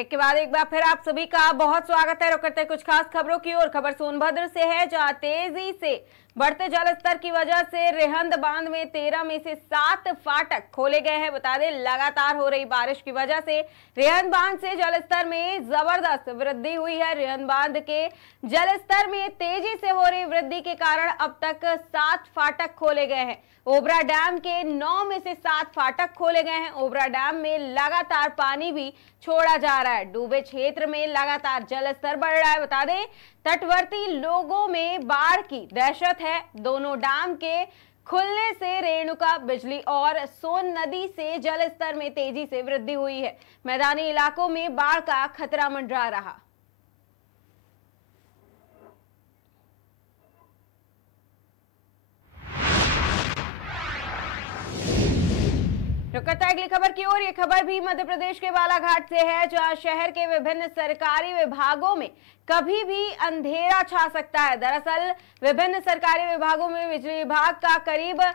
Break के बाद एक बार फिर आप सभी का बहुत स्वागत है। रुक करते हैं कुछ खास खबरों की ओर। खबर सोनभद्र से है, जहां तेजी से बढ़ते जलस्तर की वजह से रिहंद बांध में 13 में से 7 फाटक खोले गए हैं। बता दें, लगातार हो रही बारिश की वजह से रिहंद बांध से जलस्तर में जबरदस्त वृद्धि हुई है। रिहंद बांध के जलस्तर में तेजी से हो रही वृद्धि के कारण अब तक 7 फाटक खोले गए हैं। ओबरा डैम के 9 में से 7 फाटक खोले गए हैं। ओबरा डैम में लगातार पानी भी छोड़ा जा रहा है। डूबे क्षेत्र में लगातार जलस्तर बढ़ रहा है। बता दें, तटवर्ती लोगों में बाढ़ की दहशत है। दोनों डैम के खुलने से रेणुका, बिजली और सोन नदी से जलस्तर में तेजी से वृद्धि हुई है। मैदानी इलाकों में बाढ़ का खतरा मंडरा रहा। रुक करते हैं अगली खबर की ओर। ये खबर भी मध्य प्रदेश के बालाघाट से है, जहां शहर के विभिन्न सरकारी विभागों में कभी भी अंधेरा छा सकता है। दरअसल विभिन्न सरकारी विभागों में बिजली विभाग का करीब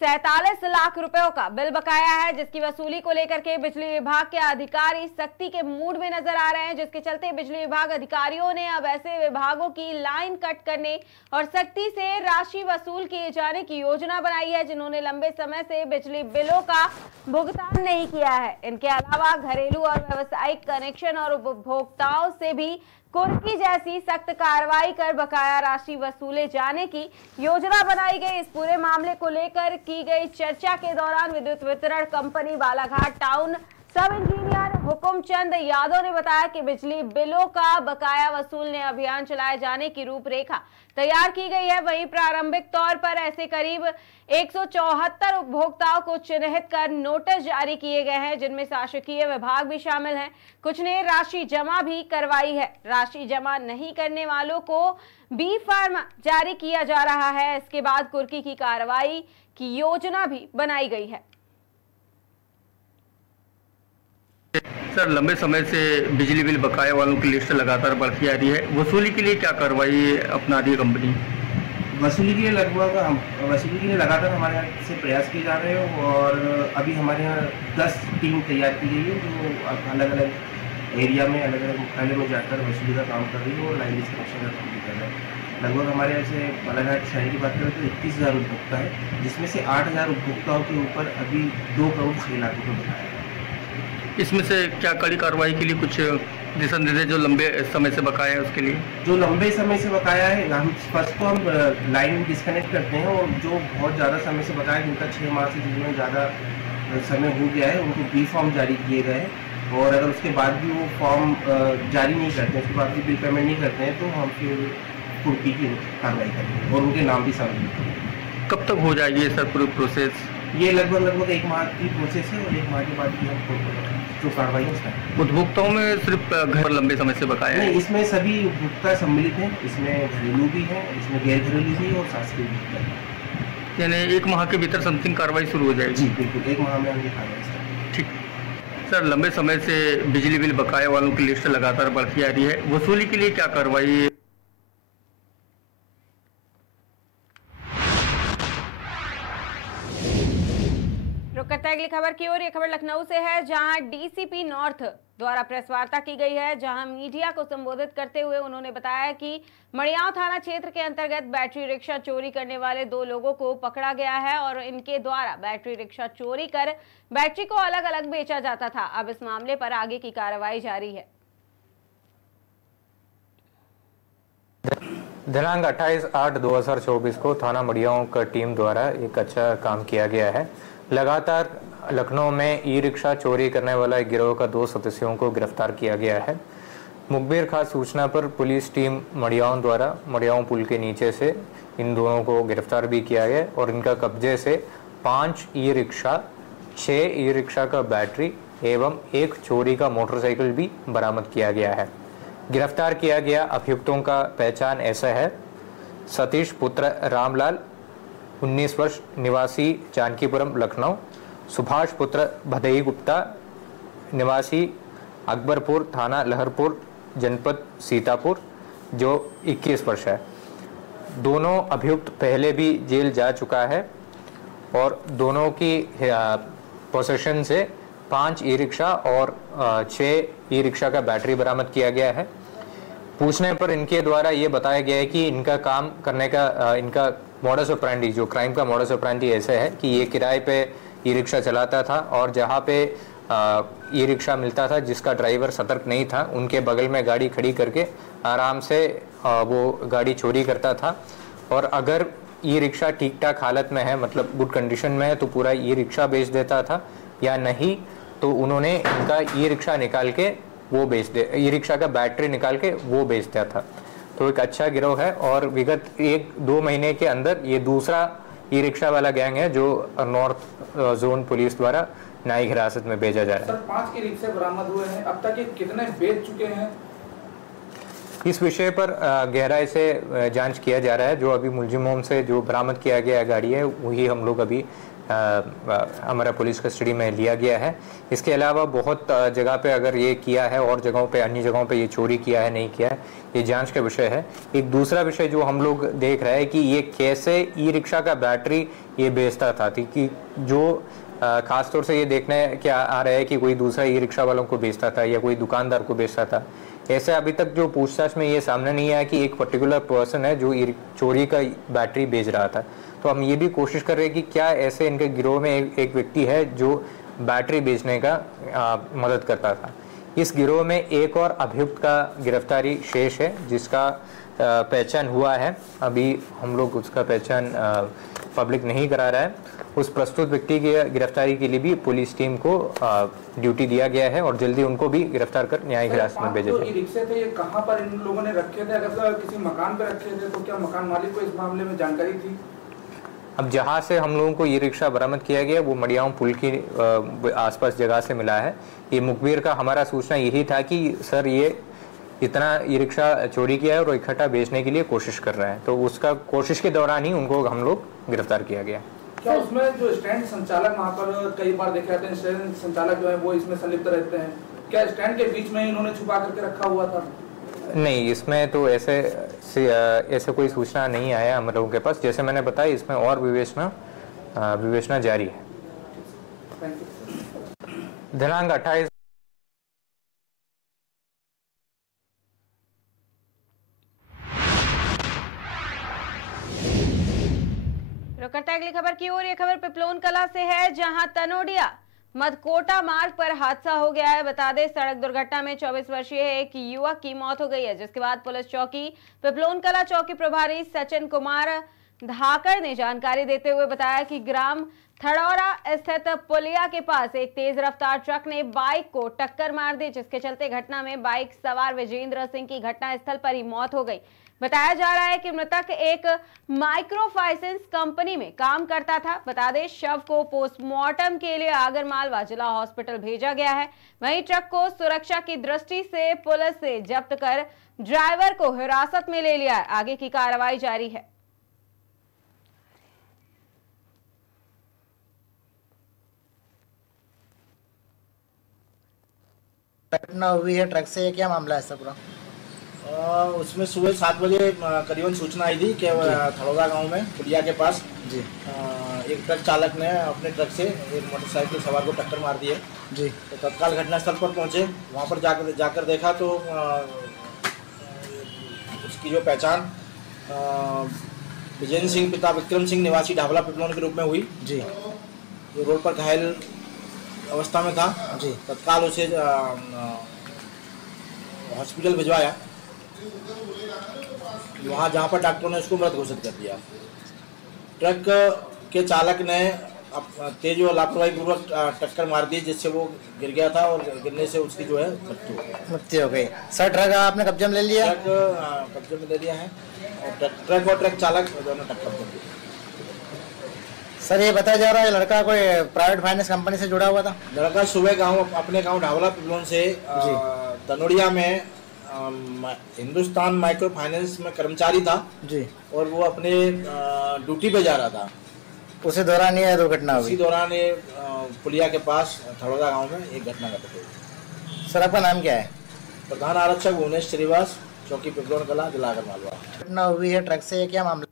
47 लाख रुपयों का बिल बकाया है, जिसकी वसूली को लेकर के बिजली विभाग के अधिकारी सख्ती के मूड में नजर आ रहे हैं, जिसके चलते बिजली विभाग अधिकारियों ने अब ऐसे विभागों की लाइन कट करने और सख्ती से राशि वसूल किए जाने की योजना बनाई है, जिन्होंने लंबे समय से बिजली बिलों का भुगतान नहीं किया है। इनके अलावा घरेलू और व्यावसायिक कनेक्शन और उपभोक्ताओं से भी कुर्की जैसी सख्त कार्रवाई कर बकाया राशि वसूले जाने की योजना बनाई गई। इस पूरे मामले को लेकर की गई चर्चा के दौरान विद्युत वितरण कंपनी बालाघाट टाउन सब इंजीनियर हुकुमचंद यादव ने बताया कि बिजली बिलों का बकाया वसूलने अभियान चलाए जाने की रूपरेखा तैयार की गई है। वहीं प्रारंभिक तौर पर ऐसे करीब 174 उपभोक्ताओं को चिन्हित कर नोटिस जारी किए गए हैं, जिनमें शासकीय विभाग भी शामिल हैं। कुछ ने राशि जमा भी करवाई है। राशि जमा नहीं करने वालों को बी फॉर्म जारी किया जा रहा है। इसके बाद कुर्की की कार्रवाई की योजना भी बनाई गई है। सर, लंबे समय से बिजली बिल बकाया वालों की लिस्ट लगातार बढ़ती आ रही है। वसूली के लिए क्या कार्रवाई अपना रही है कंपनी? वसूली के लिए लगातार हमारे यहाँ से प्रयास किए जा रहे हैं और अभी हमारे यहाँ 10 टीम तैयार की गई है, जो अलग अलग एरिया में, अलग अलग मुख्यालय में जाकर वसूली का काम कर रही है और लाइन डिस्कनेक्शन का काम भी कर रहे हैं। लगभग हमारे यहाँ से बालाघाट शहर की बात करें तो 21,000 उपभोक्ता है, जिसमें से 8,000 उपभोक्ताओं के ऊपर अभी 2 करोड़ 6 लाख रुपये बकाया है। इसमें से क्या कड़ी कार्रवाई के लिए कुछ दिशा निर्देश जो लंबे समय से बकाया है उसके लिए? जो लंबे समय से बकाया है, हम फर्स्ट तो हम लाइन डिस्कनेक्ट करते हैं और जो बहुत ज़्यादा समय से बकाया, जिनका 6 माह से जिनमें ज़्यादा समय हो गया है, उनको बी फॉर्म जारी किए गए हैं। और अगर उसके बाद भी वो फॉर्म जारी नहीं करते हैं, उसके बाद भी बिल पेमेंट नहीं करते हैं, तो हम फिर कुर्की की कार्रवाई करेंगे और उनके नाम भी शामिल करेंगे। कब तक हो जाएगी ये सर पूरी प्रोसेस? ये लगभग 1 माह की प्रोसेस है और 1 माह के बाद भी हम जो कार्रवाई है उसका। उपभोक्ताओं में सिर्फ घर लंबे समय से बकाया है? नहीं, इसमें सभी उपभोक्ता सम्मिलित हैं। इसमें घरेलू भी हैं, इसमें गैर घरेलू भी और शासकीय भी है। यानी 1 माह के भीतर समथिंग कार्रवाई शुरू हो जाएगी? जी बिल्कुल, 1 माह में हम ये कार्रवाई करेंगे। ठीक सर, लंबे समय से बिजली बिल बकाया वालों की लिस्ट लगातार बढ़ती आ रही है। वसूली के लिए क्या कार्रवाई? रुक करते हैं अगली खबर की ओर। ये खबर लखनऊ से है, जहां डीसीपी नॉर्थ द्वारा प्रेस वार्ता की गई है, जहां मीडिया को संबोधित करते हुए उन्होंने बताया कि मड़ियाव थाना क्षेत्र के अंतर्गत बैटरी रिक्शा चोरी करने वाले 2 लोगों को पकड़ा गया है और इनके द्वारा बैटरी रिक्शा चोरी कर बैटरी को अलग अलग बेचा जाता था। अब इस मामले पर आगे की कार्रवाई जारी है। दिनांक 28/8/2024 को थाना मड़ियाव का टीम द्वारा एक अच्छा काम किया गया है। लगातार लखनऊ में ई रिक्शा चोरी करने वाला एक गिरोह का 2 सदस्यों को गिरफ्तार किया गया है। मुखबिर खास सूचना पर पुलिस टीम मड़ियाव द्वारा मड़ियाव पुल के नीचे से इन दोनों को गिरफ्तार भी किया गया और इनका कब्जे से 5 ई रिक्शा, 6 ई रिक्शा का बैटरी एवं 1 चोरी का मोटरसाइकिल भी बरामद किया गया है। गिरफ्तार किया गया अभियुक्तों का पहचान ऐसा है: सतीश पुत्र रामलाल 19 वर्ष निवासी जानकीपुरम लखनऊ, सुभाष पुत्र भदई गुप्ता निवासी अकबरपुर थाना लहरपुर जनपद सीतापुर जो 21 वर्ष है। दोनों अभियुक्त पहले भी जेल जा चुका है और दोनों की पोसेशन से 5 ई रिक्शा और 6 ई रिक्शा का बैटरी बरामद किया गया है। पूछने पर इनके द्वारा ये बताया गया है कि इनका काम करने का इनका मॉडस ऑपरेंडी, जो क्राइम का मॉडस ऑपरेंडी ऐसे है कि ये किराए पे ई रिक्शा चलाता था और जहाँ पे ई रिक्शा मिलता था जिसका ड्राइवर सतर्क नहीं था, उनके बगल में गाड़ी खड़ी करके आराम से वो गाड़ी चोरी करता था। और अगर ई रिक्शा ठीक ठाक हालत में है, मतलब गुड कंडीशन में है, तो पूरा ई रिक्शा बेच देता था, या नहीं तो उन्होंने इनका ई रिक्शा निकाल के वो ई रिक्शा का बैटरी निकाल के वो बेचता था। तो एक अच्छा गिरोह है और विगत 1-2 महीने के अंदर ये दूसरा ई रिक्शा वाला गैंग है जो नॉर्थ जोन पुलिस द्वारा न्यायिक हिरासत में भेजा जा रहा है। सर 5 ई रिक्शे बरामद हुए हैं, अब तक ये कितने बेच चुके हैं? इस विषय पर गहराई से जांच किया जा रहा है। जो अभी मुलजिमों से जो बरामद किया गया गाड़ी है वही हम लोग अभी हमारा पुलिस कस्टडी में लिया गया है। इसके अलावा बहुत जगह पे अगर ये किया है और जगहों पे, अन्य जगहों पे ये चोरी किया है नहीं किया है, ये जांच का विषय है। एक दूसरा विषय जो हम लोग देख रहे हैं कि ये कैसे ई रिक्शा का बैटरी ये बेचता था, कि जो खासतौर से ये देखने क्या आ रहा है कि कोई दूसरा ई रिक्शा वालों को बेचता था या कोई दुकानदार को बेचता था। ऐसे अभी तक जो पूछताछ में ये सामने नहीं आया कि एक पर्टिकुलर पर्सन है जो चोरी का बैटरी बेच रहा था। तो हम ये भी कोशिश कर रहे हैं कि क्या ऐसे इनके गिरोह में एक व्यक्ति है जो बैटरी बेचने का मदद करता था। इस गिरोह में एक और अभियुक्त का गिरफ्तारी शेष है जिसका पहचान हुआ है। अभी हम लोग उसका पहचान पब्लिक नहीं करा रहा है। उस प्रस्तुत व्यक्ति की गिरफ्तारी के लिए भी पुलिस टीम को ड्यूटी दिया गया है और जल्दी उनको भी गिरफ्तार कर न्यायिक हिरासत में भेजा जाएगा। रिक्शे थे, ये कहां पर इन लोगों ने रखे थे? अगर किसी मकान पर रखे थे तो क्या मकान मालिक को इस मामले में जानकारी थी? अब जहां से हम लोगों को ये रिक्शा बरामद किया गया वो मडियाओं पुल की आसपास जगह से मिला है। ये मुखबिर का हमारा सूचना यही था कि सर ये इतना ई रिक्शा चोरी किया है और इकट्ठा बेचने के लिए कोशिश कर रहे हैं। तो उसका कोशिश के दौरान ही उनको हम लोग गिरफ्तार किया गया। क्या उसमें जो स्टैंड संचालक, वहाँ पर कई बार देखे जाते हैं स्टैंड संचालक जो है वो इसमें संलिप्त रहते हैं, क्या स्टैंड के बीच में इन्होंने छुपा करके रखा हुआ था? नहीं, इसमें तो ऐसे कोई सूचना नहीं आया हम लोगों के पास। जैसे मैंने बताया इसमें और विवेचना जारी है। दिनांक 28 रुक करते हैं अगली खबर की ओर। ये खबर पिपलोन कला से है जहां तनोडिया मधकोटा मार्ग पर हादसा हो गया है। बता दें सड़क दुर्घटना में 24 वर्षीय एक युवक की मौत हो गई है, जिसके बाद पुलिस चौकी पिपलोन कला चौकी प्रभारी सचिन कुमार धाकर ने जानकारी देते हुए बताया कि ग्राम थड़ौरा स्थित पुलिया के पास एक तेज रफ्तार ट्रक ने बाइक को टक्कर मार दी, जिसके चलते घटना में बाइक सवार विजेंद्र सिंह की घटनास्थल पर ही मौत हो गई। बताया जा रहा है कि मृतक एक माइक्रो फाइनेंस कंपनी में काम करता था। बता दें शव को पोस्टमार्टम के लिए आगरमालवा जिला हॉस्पिटल भेजा गया है। वहीं ट्रक को सुरक्षा की दृष्टि से पुलिस से जब्त कर ड्राइवर को हिरासत में ले लिया है। आगे की कार्रवाई जारी है। घटना हुई है ट्रक से, क्या मामला है पूरा? उसमें सुबह 7 बजे करीबन सूचना आई थी कि थड़ौदा गांव में पुलिया के पास जी एक ट्रक चालक ने अपने ट्रक से एक मोटरसाइकिल सवार को टक्कर मार दी है जी। तो तत्काल घटनास्थल पर पहुंचे। वहां पर जाकर देखा तो उसकी जो पहचान विजेंद्र सिंह पिता विक्रम सिंह निवासी ढाबला पिपलोन के रूप में हुई जी। जो रोड पर घायल अवस्था में था जी। तत्काल उसे हॉस्पिटल भिजवाया, वहाँ जहाँ पर डॉक्टरों ने उसको मृत घोषित कर दिया। ट्रक के चालक ने तेज और लापरवाही पूर्वक टक्कर मार दी, जिससे वो गिर गया था और गिरने से उसकी जो है मृत्यु हो गई। सर ट्रक आपने कब्जे में ले लिया? ट्रक कब्जे में ले लिया है और ट्रक चालक दोनों टक्कर कर दिए। सर ये बताया जा रहा है लड़का कोई प्राइवेट फाइनेंस कंपनी से जुड़ा हुआ था? लड़का सुबह अपने गाँव ढाबला पिपलोन से तनोड़िया में हिंदुस्तान माइक्रो फाइनेंस में कर्मचारी था जी और वो अपने ड्यूटी पे जा रहा था। उसी दौरान ये दुर्घटना हुई? उसी दौरान ये पुलिया के पास थड़ौदा गांव में एक घटना घटित हुई। सर आपका नाम क्या है? प्रधान आरक्षक भुवनेश श्रीवास, चौकी पिपलोन कला, जिला आगरमालवा। घटना हुई है ट्रक से, क्या मामला?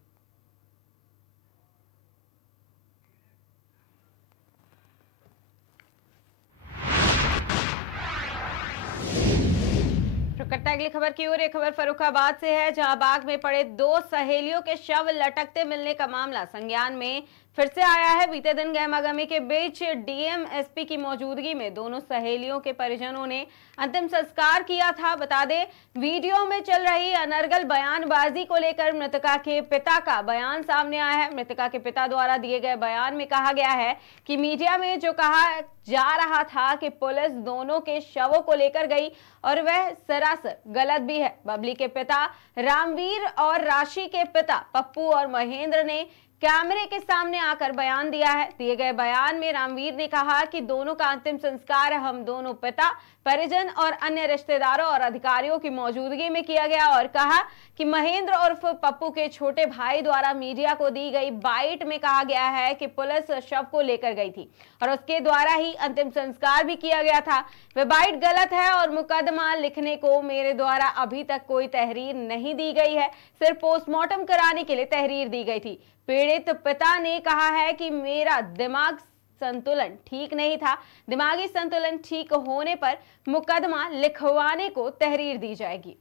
करता अगली खबर की ओर। एक खबर फर्रुखाबाद से है, जहां बाग में पड़े 2 सहेलियों के शव लटकते मिलने का मामला संज्ञान में फिर से आया है। बीते दिन गहमागहमी के बीच डीएम एसपी की मौजूदगी में दोनों सहेलियों के परिजनों ने अंतिम संस्कार किया था। बता दें, वीडियो में चल रही अनर्गल बयानबाजी को लेकर मृतका के पिता का बयान सामने आया है। मृतका के पिता द्वारा दिए गए बयान में कहा गया है कि मीडिया में जो कहा जा रहा था कि पुलिस दोनों के शवों को लेकर गई और वह सरासर गलत भी है। बबली के पिता रामवीर और राशि के पिता पप्पू और महेंद्र ने कैमरे के सामने आकर बयान दिया है। दिए गए बयान में रामवीर ने कहा कि दोनों का अंतिम संस्कार हम दोनों पिता, परिजन और अन्य रिश्तेदारों और अधिकारियों की मौजूदगी में किया गया और कहा कि महेंद्र उर्फ पप्पू के छोटे भाई द्वारा मीडिया को दी गई बाइट में कहा गया है कि पुलिस शव को लेकर गई थी और उसके द्वारा ही अंतिम संस्कार भी किया गया था। वह बाइट गलत है और मुकदमा लिखने को मेरे द्वारा अभी तक कोई तहरीर नहीं दी गई है, सिर्फ पोस्टमार्टम कराने के लिए तहरीर दी गई थी। पीड़ित पिता ने कहा है कि मेरा दिमाग संतुलन ठीक नहीं था, दिमागी संतुलन ठीक होने पर मुकदमा लिखवाने को तहरीर दी जाएगी।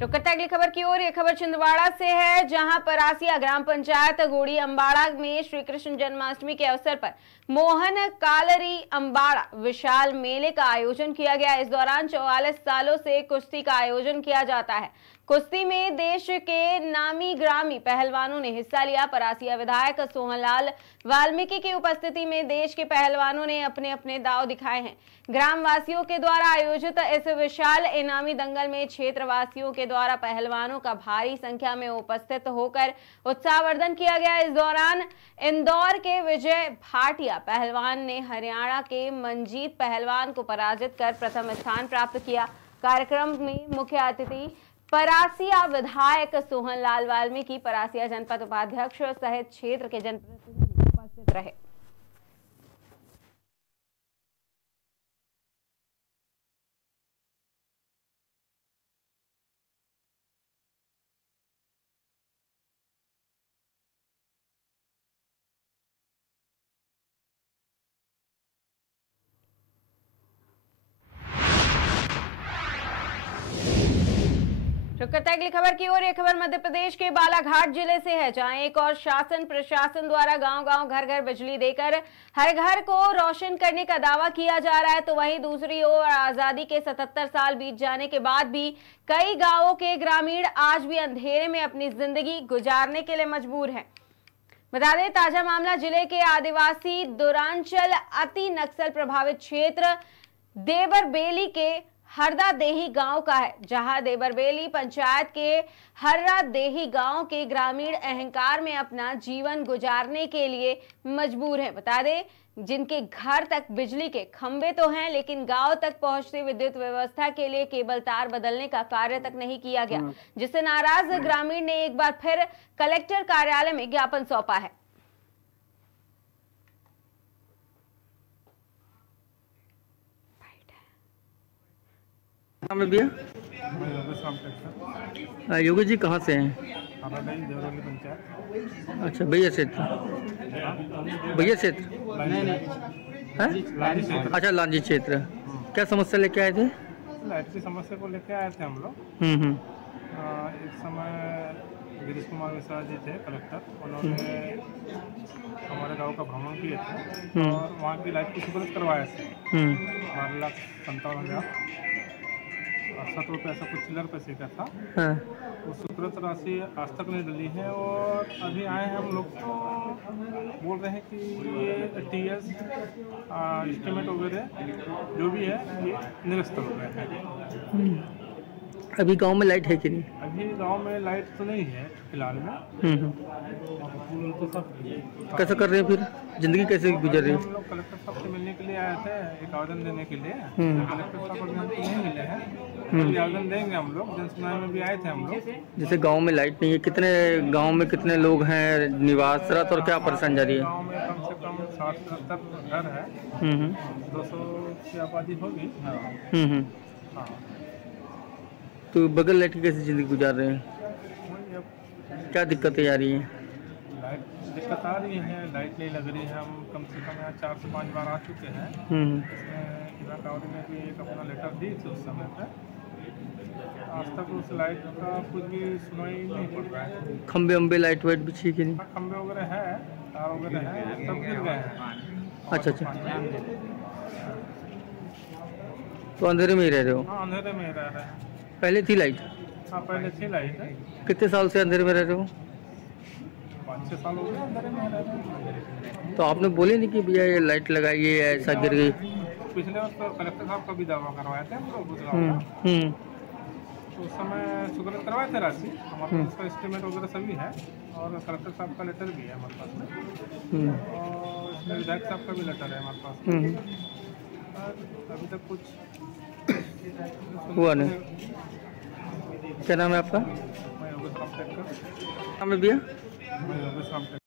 रुक करते अगली खबर की ओर। यह खबर छिंदवाड़ा से है, जहां परासिया ग्राम पंचायत गोड़ी अम्बाड़ा में श्री कृष्ण जन्माष्टमी के अवसर पर मोहन कालरी अम्बाड़ा विशाल मेले का आयोजन किया गया। इस दौरान 44 सालों से कुश्ती का आयोजन किया जाता है। कुश्ती में देश के नामी ग्रामी पहलवानों ने हिस्सा लिया। परासिया विधायक सोहनलाल वाल्मीकि की उपस्थिति में देश के पहलवानों ने अपने अपने दांव दिखाए हैं। ग्रामवासियों के द्वारा आयोजित इस विशाल इनामी दंगल में क्षेत्रवासियों के द्वारा पहलवानों का भारी संख्या में उपस्थित होकर उत्साहवर्धन किया गया। इस दौरान इंदौर के विजय भाटिया पहलवान ने हरियाणा के मंजीत पहलवान को पराजित कर प्रथम स्थान प्राप्त किया। कार्यक्रम में मुख्य अतिथि परासिया विधायक सोहनलाल वाल्मीकि, परासिया जनपद उपाध्यक्ष सहित क्षेत्र के जनप्रतिनिधि उपस्थित रहे। करता अगली खबर की ओर। यह खबर मध्य प्रदेश के बालाघाट जिले से है, जहां एक और शासन प्रशासन द्वारा गांव-गांव घर-घर बिजली देकर हर घर को रोशन करने का दावा किया जा रहा है, तो वहीं दूसरी ओर आजादी के 77 साल बीत जाने के बाद भी कई गांवों के ग्रामीण आज भी अंधेरे में अपनी जिंदगी गुजारने के लिए मजबूर हैं। बता दें, ताजा मामला जिले के आदिवासी दुरांचल अति नक्सल प्रभावित क्षेत्र देवरबेली के हरदा देही गांव का है, जहां देवरबेली पंचायत के हर्रा देही गांव के ग्रामीण अहंकार में अपना जीवन गुजारने के लिए मजबूर हैं। बता दें, जिनके घर तक बिजली के खंभे तो हैं, लेकिन गांव तक पहुंचती विद्युत व्यवस्था के लिए केबल तार बदलने का कार्य तक नहीं किया गया, जिससे नाराज ग्रामीण ने एक बार फिर कलेक्टर कार्यालय में ज्ञापन सौंपा है। भैया योगी जी कहाँ से हैं? अच्छा, भैया क्षेत्र अच्छा, लांजी क्षेत्र। क्या समस्या लेके आए थे? लाइट की समस्या को लेके आए थे हम लोग। एक समय गिरीश कुमार मिश्रा जी थे कलेक्टर, उन्होंने हमारे गांव का भ्रमण किए थे और वहाँ की लाइट की स्वीकृत करवाए थे 12,57,000 ₹60 ऐसा कुछ चिल्लर पैसे का था। वो स्वीकृत राशि आज तक नहीं डली है और अभी आए हैं हम लोग तो बोल रहे हैं कि ये TS एस्टिमेट वगैरह जो भी है ये निरस्त हो गए हैं। अभी गांव में लाइट है कि नहीं? अभी गांव में लाइट तो नहीं है फिलहाल में। तो सब कैसे कर रहे हैं फिर? जिंदगी कैसे गुजर रही है? हम लोग कलेक्टर साहब से मिलने के लिए आए थे, एक आवेदन देने के लिए। कलेक्टर साहब अभी हमको नहीं मिले हैं, अभी आवेदन देंगे हम लोग। जनसुनवाई में भी आए थे हम लोग। जैसे गांव में लाइट नहीं है, कितने गांव में कितने लोग हैं निवासरत और क्या परेशानी जा रही है? गाँव में कम से कम 60-70 घर है, 200 की आबादी होगी। हाँ, तो बगैर लाइट की कैसे जिंदगी गुजार रहे हैं? क्या दिक्कतें आ रही हैं? लाइट दिक्कत आ रही है, लाइट नहीं लग रही है। हम कम से कम यहाँ 4 से 5 बार आ चुके हैं। इसमें इधर कावड़ी में भी एक अपना लेटर दी थी उस समय पर। आज तक उस लाइट का कुछ भी सुनाई नहीं पड़ रहा है। खंबे वंबे लाइट वाइट भी चाहिए कि नहीं? खंबे वगैरह है, तार वगैरह है, सब गिर गए हैं। अच्छा। तो अंधेरे में ही रह रहे हो? हाँ, अंधेरे में ही रह रहे हैं। पहले थी लाइट? हाँ, पहले थी लाइट है। कितने साल से अंधेरे में रह रहे हो? 5-6 साल हो गए अंधेरे में रह रहे हैं। तो आपने बोले नहीं कि भैया ये लाइट लगाइए, ऐसा गिर गई? पिछले वर्ष तो कलेक्टर साहब का भी दावा करवाए थे हम लोग उस गाँव में। तो उस समय स्वीकृत करवाए थे राशि, हमारे पास उसका एस्टिमेट वगैरह सभी है और कलेक्टर साहब का लेटर भी है हमारे पास में, और इसमें विधायक साहब का भी लेटर है हमारे पास। और अभी तक कुछ हुआ नहीं। क्या नाम है आपका? मैं योगेश राम टेक्कर। नाम है भैया? मैं योगेश राम टेक्कर।